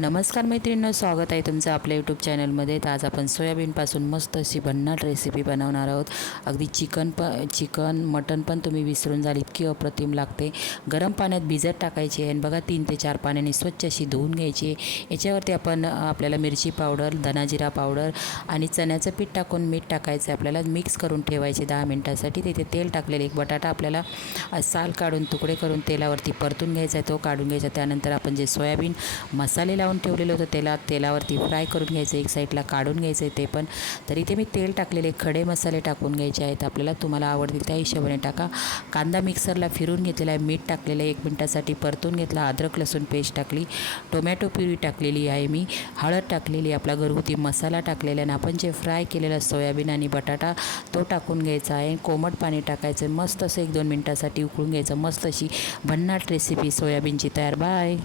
नमस्कार मैत्रिणींनो स्वागत आहे तुमचं आपल्या यूट्यूब चॅनलमध्ये तर आज आपण सोयाबीनपासून मस्त अशी भन्नाट रेसिपी बनवणार आहोत. अगदी चिकन प चिकन मटन पण तुम्ही विसरून जाल इतकी अप्रतिम लागते. गरम पाण्यात भिजत टाकायची आहे आणि बघा तीन ते चार पाण्याने स्वच्छ अशी धुवून घ्यायची याच्यावरती आपण आपल्याला मिरची पावडर धनाजिरा पावडर आणि चण्याचं पीठ टाकून मीठ टाकायचं आहे. आपल्याला मिक्स करून ठेवायचे दहा मिनटासाठी. तिथे तेल टाकलेले एक बटाटा आपल्याला साल काढून तुकडे करून तेलावरती परतून घ्यायचा आहे. तो काढून घ्यायचा. त्यानंतर आपण जे सोयाबीन मसाले लावून ठेवलेलं होतं तेला तेलावरती फ्राय करून घ्यायचं एक साईडला काढून घ्यायचं आहे ते पण. तर इथे मी तेल टाकलेले खडे मसाले टाकून घ्यायचे आहेत. आपल्याला तुम्हाला आवडतील त्या हिशोबाने टाका. कांदा मिक्सरला फिरून घेतलेला आहे मीठ टाकलेलं आहे. एक मिनटासाठी परतून घेतला अद्रक लसूण पेस्ट टाकली टोमॅटो प्युरी टाकलेली आहे मी हळद टाकलेली आपला घरगुती मसाला टाकलेला आहे. आणि आपण जे फ्राय केलेला सोयाबीन आणि बटाटा तो टाकून घ्यायचा आहे. कोमट पाणी टाकायचं मस्त असं एक दोन मिनटासाठी उकळून घ्यायचं. मस्त अशी भन्नाट रेसिपी सोयाबीनची. तयार. बाय